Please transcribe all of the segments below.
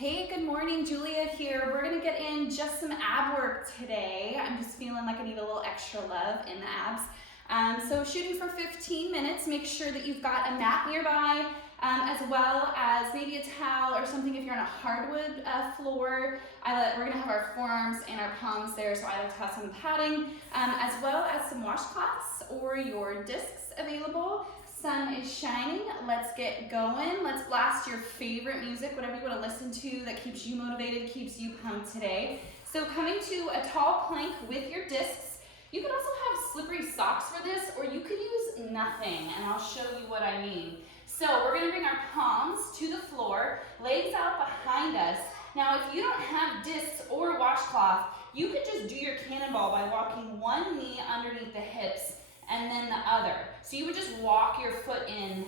Hey, good morning, Julia here. We're gonna get in just some ab work today. I'm just feeling like I need a little extra love in the abs. So shooting for 15 minutes, make sure that you've got a mat nearby, as well as maybe a towel or something if you're on a hardwood floor. We're gonna have our forearms and our palms there, so I like to have some padding, as well as some washcloths or your discs available. Sun is shining, let's get going. Let's blast your favorite music, whatever you want to listen to that keeps you motivated, keeps you pumped today. So coming to a tall plank with your discs. You could also have slippery socks for this, or you could use nothing, and I'll show you what I mean. So we're gonna bring our palms to the floor, legs out behind us. Now if you don't have discs or washcloth, you could just do your cannonball by walking one knee underneath the hips and then the other. So you would just walk your foot in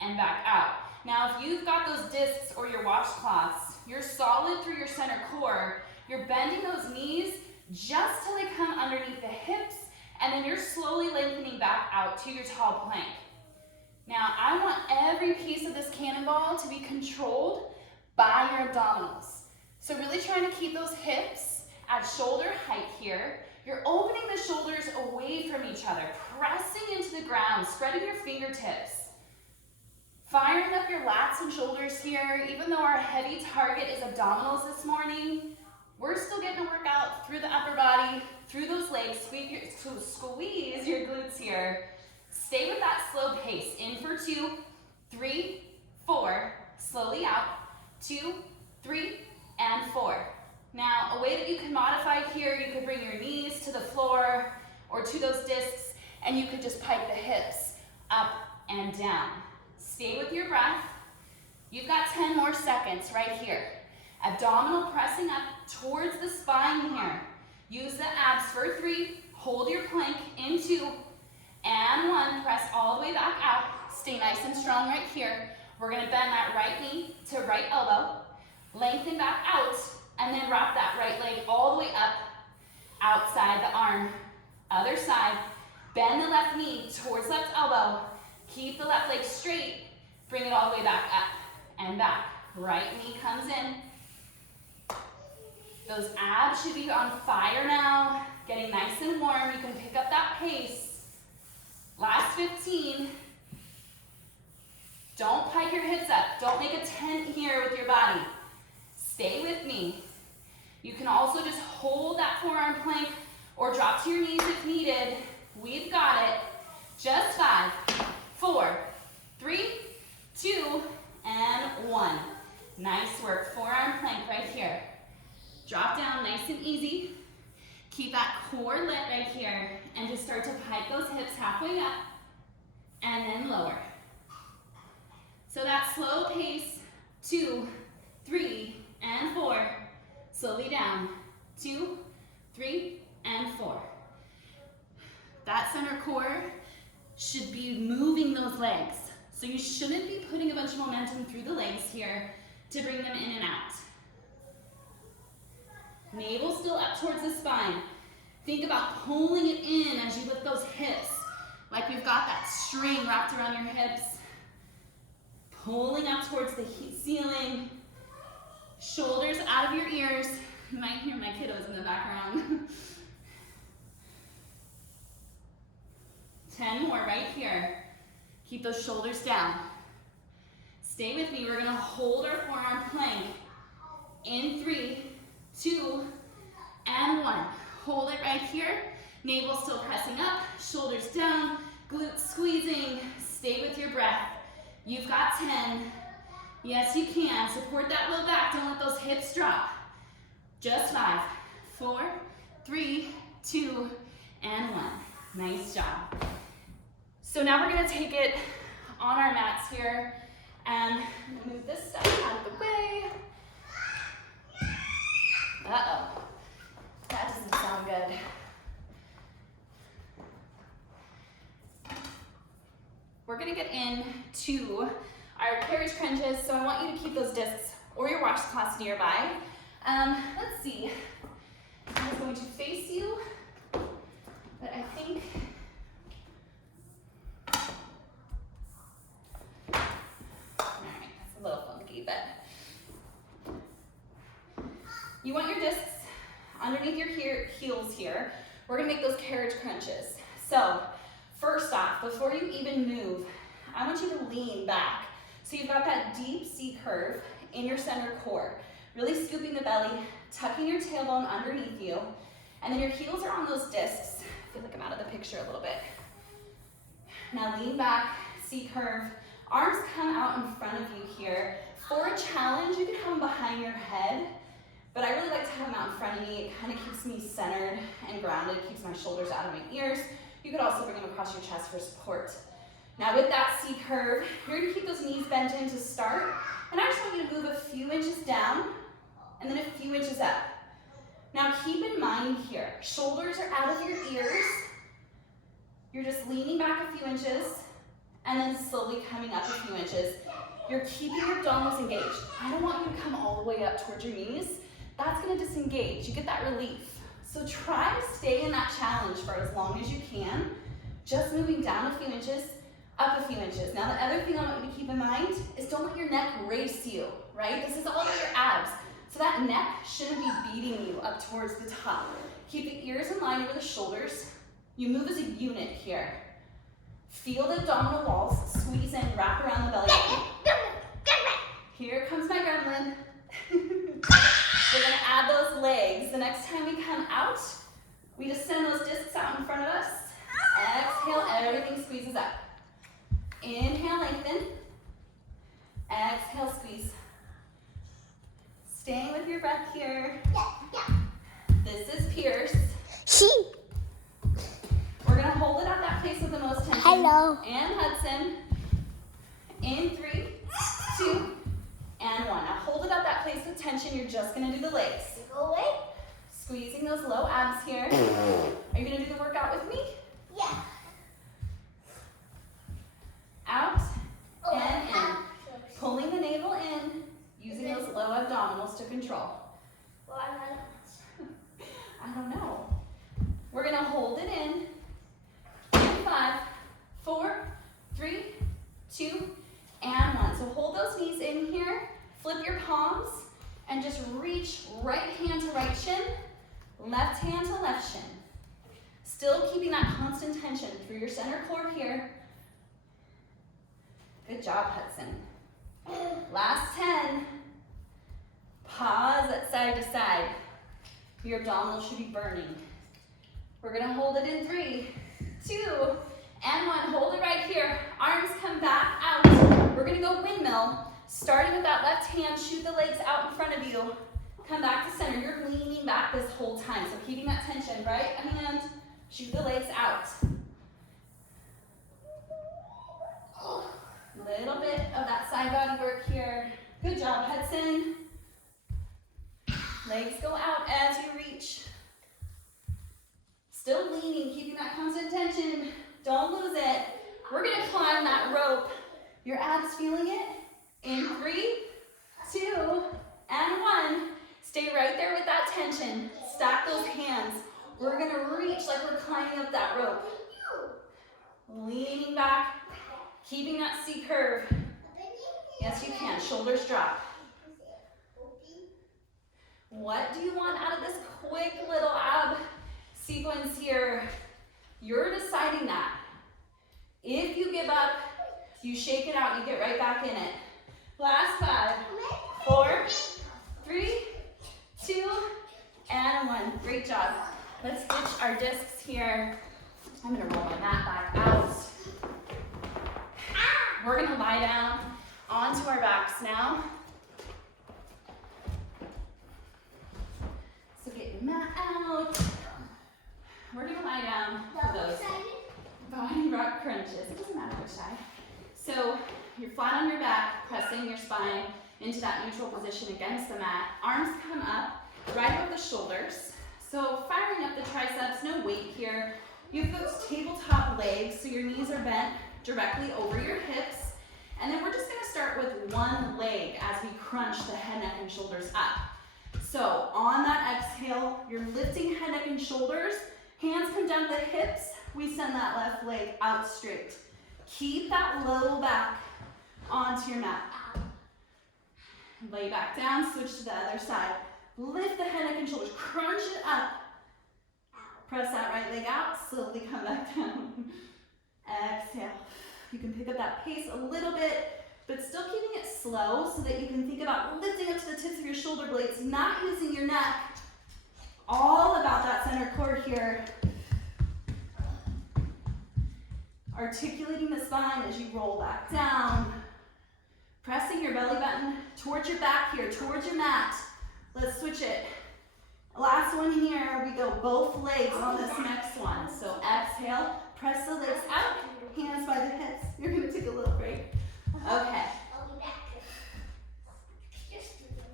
and back out. Now, if you've got those discs or your washcloths, you're solid through your center core. You're bending those knees just till they come underneath the hips, and then you're slowly lengthening back out to your tall plank. Now, I want every piece of this cannonball to be controlled by your abdominals. So really trying to keep those hips at shoulder height here. You're opening the shoulders away from each other, pressing into the ground, spreading your fingertips. Firing up your lats and shoulders here. Even though our heavy target is abdominals this morning, we're still getting to work out through the upper body, through those legs. Squeeze your glutes here. Stay with that slow pace. In for 2, 3, 4. Slowly out. 2, 3, and 4. Now, a way that you can modify here, you could bring your knees to the floor or to those discs, and you could just pike the hips up and down. Stay with your breath. You've got 10 more seconds right here. Abdominal pressing up towards the spine here. Use the abs for 3, hold your plank in 2, and 1. Press all the way back out. Stay nice and strong right here. We're gonna bend that right knee to right elbow, lengthen back out, and then wrap that right leg all the way up, outside the arm. Other side, bend the left knee towards left elbow. Keep the left leg straight, bring it all the way back up and back. Right knee comes in. Those abs should be on fire now, getting nice and warm. You can pick up that pace. Last 15. Don't pike your hips up. Don't make a tent here with your body. Stay with me. You can also just hold that forearm plank or drop to your knees if needed. We've got it. Just 5, 4, 3, 2, and 1. Nice work. Forearm plank right here. Drop down nice and easy. Keep that core lit right here and just start to pike those hips halfway up and then lower. So that slow pace, 2, 3, and 4. Slowly down, 2, 3, and 4. That center core should be moving those legs. So you shouldn't be putting a bunch of momentum through the legs here to bring them in and out. Navel still up towards the spine. Think about pulling it in as you lift those hips, like we've got that string wrapped around your hips. Pulling up towards the ceiling. Shoulders out of your ears. You might hear my kiddos in the background. 10 more right here. Keep those shoulders down. Stay with me. We're going to hold our forearm plank in 3, 2, and 1. Hold it right here. Navel still pressing up. Shoulders down. Glutes squeezing. Stay with your breath. You've got 10. Yes, you can. Support that low back. Don't let those hips drop. Just 5, 4, 3, 2, and 1. Nice job. So now we're going to take it on our mats here and move this stuff out of the way. Uh-oh. That doesn't sound good. We're going to get into our carriage crunches, so I want you to keep those discs or your washcloths nearby. Let's see. I'm going to face you, but I think all right, that's a little funky, but You want your discs underneath your heels here. We're gonna make those carriage crunches. So first off, before you even move, I want you to lean back. So you've got that deep C curve in your center core. Really scooping the belly, tucking your tailbone underneath you, and then your heels are on those discs. I feel like I'm out of the picture a little bit. Now lean back, C curve. Arms come out in front of you here. For a challenge, you can have them behind your head, but I really like to have them out in front of me. It kind of keeps me centered and grounded, keeps my shoulders out of my ears. You could also bring them across your chest for support. Now with that C curve, you're gonna keep those knees bent in to start, and I just want you to move a few inches down, and then a few inches up. Now keep in mind here, shoulders are out of your ears. You're just leaning back a few inches, and then slowly coming up a few inches. You're keeping your abdominals engaged. I don't want you to come all the way up towards your knees. That's gonna disengage, you get that relief. So try to stay in that challenge for as long as you can, just moving down a few inches, up a few inches. Now the other thing I want you to keep in mind is don't let your neck race you, right? This is all about your abs. So that neck shouldn't be beating you up towards the top. Keep the ears in line over the shoulders. You move as a unit here. Feel the abdominal walls, squeeze in, wrap around the belly button. Here comes my gremlin. We're gonna add those legs. The next time we come out, we just send those discs out in front of us. Exhale, everything squeezes up. Inhale, lengthen. Exhale, squeeze. Staying with your breath here. This is Pierce. We're gonna hold it at that place with the most tension. Hello. And Hudson. In 3, 2, and 1. Now hold it at that place with tension. You're just gonna do the legs. Go away. Squeezing those low abs here. Are you gonna do the workout with me? Yeah. Out and in. Pulling the navel in, using those low abdominals to control. I don't know. We're gonna hold it in. 5, 4, 3, 2, and 1. So hold those knees in here, flip your palms, and just reach right hand to right shin, left hand to left shin. Still keeping that constant tension through your center core here. Good job, Hudson. Last 10. Pause at side to side. Your abdominals should be burning. We're gonna hold it in 3, 2, and 1. Hold it right here. Arms come back out. We're gonna go windmill. Starting with that left hand, shoot the legs out in front of you. Come back to center. You're leaning back this whole time. So keeping that tension, right hand, shoot the legs out. Little bit of that side body work here. Good job, Hudson. Legs go out as you reach. Still leaning, keeping that constant tension. Don't lose it. We're gonna climb that rope. Your abs feeling it? In 3, 2, and 1. Stay right there with that tension. Stack those hands. We're gonna reach like we're climbing up that rope. Leaning back, keeping that C curve. Yes, you can. Shoulders drop. What do you want out of this quick little ab sequence here? You're deciding that. If you give up, you shake it out, you get right back in it. Last 5, 4, 3, 2, and 1. Great job. Let's switch our discs here. I'm gonna roll my mat back out. We're gonna lie down onto our backs now. So get your mat out. We're gonna lie down for those body rock crunches. It doesn't matter which side. So you're flat on your back, pressing your spine into that neutral position against the mat. Arms come up, right above the shoulders. So firing up the triceps, no weight here. You have those tabletop legs, so your knees are bent directly over your hips. And then we're just gonna start with one leg as we crunch the head, neck, and shoulders up. So on that exhale, you're lifting head, neck, and shoulders. Hands come down to the hips. We send that left leg out straight. Keep that low back onto your mat. Lay back down, switch to the other side. Lift the head, neck, and shoulders. Crunch it up. Press that right leg out. Slowly come back down. Exhale. You can pick up that pace a little bit, but still keeping it slow so that you can think about lifting up to the tips of your shoulder blades, not using your neck. All about that center core here. Articulating the spine as you roll back down. Pressing your belly button towards your back here, towards your mat. Let's switch it. Last one here, we go both legs on this next one. So exhale, press the legs out, hands by the hips. You're gonna take a little break. Okay.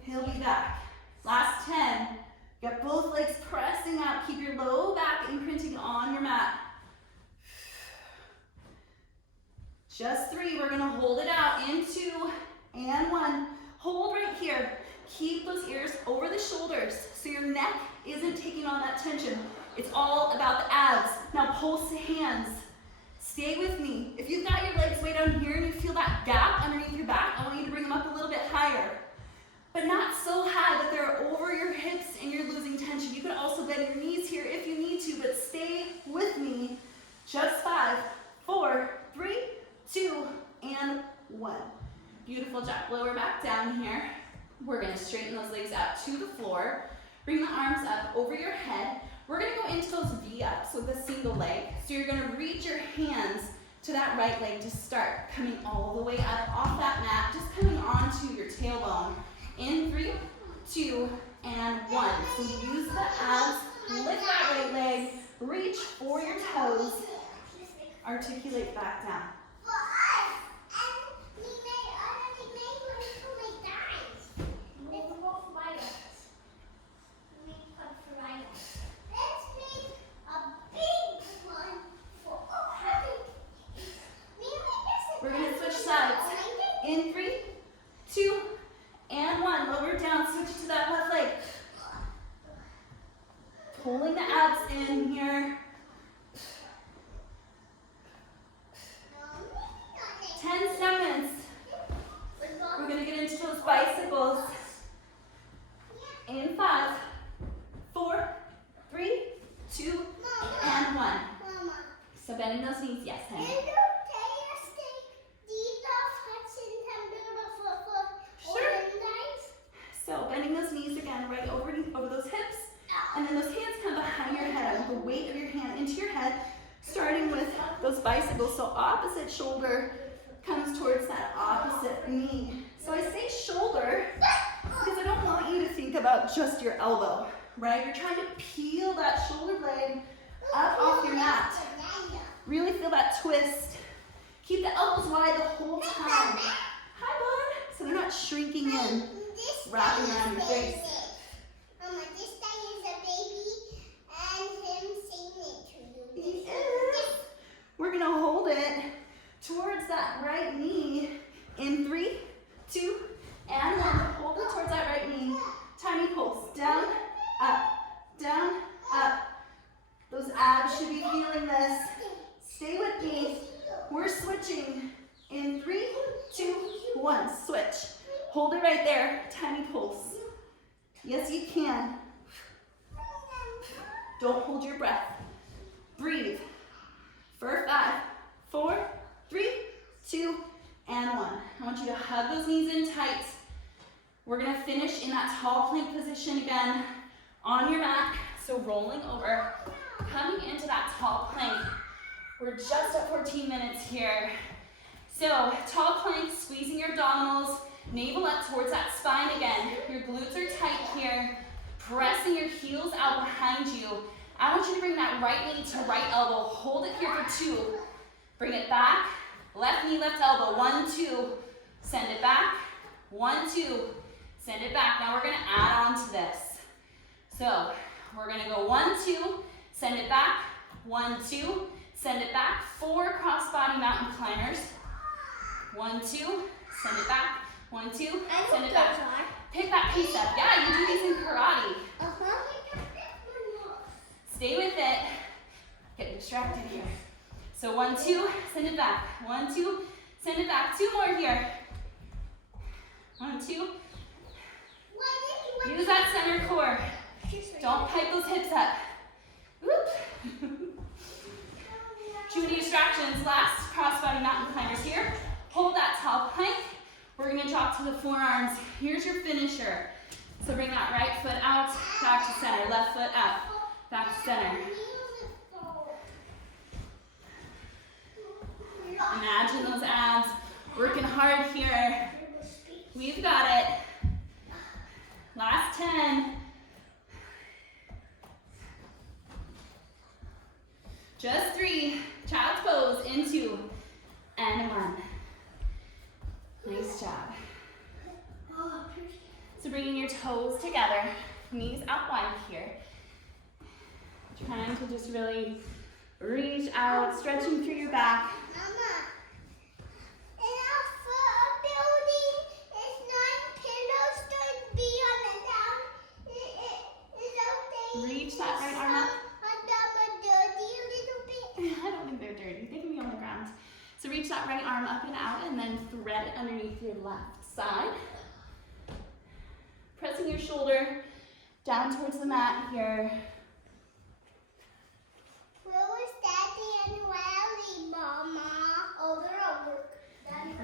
He'll be back. Last 10. Got both legs pressing out. Keep your low back imprinting on your mat. Just 3. We're gonna hold it out in 2 and 1. Hold right here. Keep those ears over the shoulders so your neck isn't taking on that tension. It's all about the abs. Now pulse the hands. Stay with me. If you've got your legs way down here and you feel that gap underneath your back, I want you to bring them up a little bit higher. But not so high that they're over your hips and you're losing tension. You can also bend your knees here if you need to, but stay with me. Just 5, 4, 3, 2, and 1. Beautiful job. Lower back down here. We're gonna straighten those legs out to the floor. Bring the arms up over your head. We're gonna go into those V-ups with a single leg. So you're gonna reach your hands to that right leg to start. Coming all the way up off that mat, just coming onto your tailbone. In 3, 2, and 1. So use the abs, lift that right leg, reach for your toes, articulate back down. We're going to switch sides. In 3, 2, and 1. Lower down, switch it to that left leg. Pulling the abs in here. 10 seconds. We're going to get into those bicycles. In 5, 4, 3, 2, and 1. So bending those knees, yes, honey. So bending those knees again, right over those hips, and then those hands come behind your head. I want the weight of your hand into your head, starting with those bicycles. So opposite shoulder comes towards that opposite knee. So I say shoulder because I don't want you to think about just your elbow, right? You're trying to peel that shoulder blade up off your mat. Really feel that twist. Keep the elbows wide the whole time. Hi, bud. So they're not shrinking in. Wrapping around your face. Mama, this guy is a baby and him singing it to you. He is. We're going to hold it towards that right knee in 3, 2, and 1. Hold it towards that right knee. Tiny pulse. Down, up, down, up. Those abs should be feeling this. Stay with me. We're switching in 3, 2, 1. Switch. Hold it right there. Tiny pulse. Yes, you can. Don't hold your breath. Breathe. For 5, 4, 3, 2, and 1. I want you to hug those knees in tight. We're going to finish in that tall plank position again on your mat. So rolling over, coming into that tall plank. We're just at 14 minutes here. So tall plank, squeezing your abdominals, navel up towards that spine again. Your glutes are tight here. Pressing your heels out behind you. I want you to bring that right knee to right elbow. Hold it here for 2. Bring it back. Left knee, left elbow. 1, 2. Send it back. 1, 2. Send it back. Now we're going to add on to this. So we're going to go 1, 2. Send it back. 1, 2. Send it back. 4 cross-body mountain climbers. 1, 2. Send it back. 1, 2. Send it back. Pick that piece up. Yeah, you do these in karate. Stay with it. Get distracted here. So 1, 2. Send it back. 1, 2. Send it back. 2 more here. 1, 2. Use that that center core. Don't pipe those hips up. Whoop. Too many distractions. Last crossbody mountain climbers here. Hold that tall plank. We're gonna drop to the forearms. Here's your finisher. So bring that right foot out, back to center. Left foot out, back to center. Imagine those abs working hard here. We've got it. Last 10. Just 3. Child's pose in 2 and 1. Nice job. So bringing your toes together, knees out wide here. Trying to just really reach out, stretching through your back. Mama, in our building, it's not pillows to be on the down. It's okay. Reach that right arm up. Dirty a little bit. I don't think they're dirty. They can be on the ground. So reach that right arm up and out and then thread it underneath your left side. Pressing your shoulder down towards the mat here. Where was Daddy and Riley, Mama? Oh, they're at work.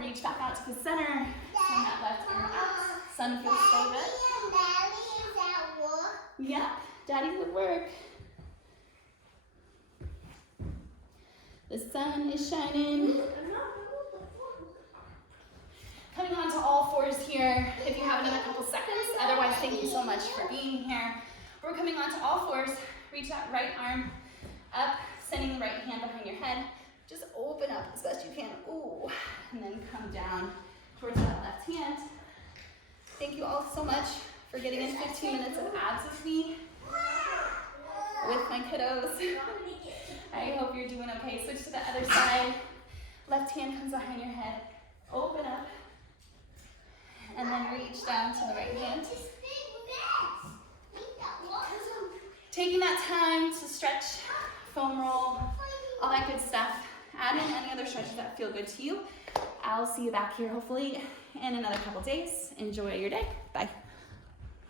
Reach back out to the center. Send that left arm out. Sun feels so good. Daddy and Riley is at work. Yep, Daddy's at work. The sun is shining. Coming on to all fours here if you have another couple seconds. Otherwise, thank you so much for being here. We're coming on to all fours. Reach that right arm up, sending the right hand behind your head. Just open up as best you can. Ooh, and then come down towards that left hand. Thank you all so much for getting in 15 minutes of abs with me, with my kiddos. I hope you're doing okay. Switch to the other side. Left hand comes behind your head. Open up. And then reach down to the right hand. Taking that time to stretch, foam roll, all that good stuff. Add in any other stretches that feel good to you. I'll see you back here hopefully in another couple days. Enjoy your day.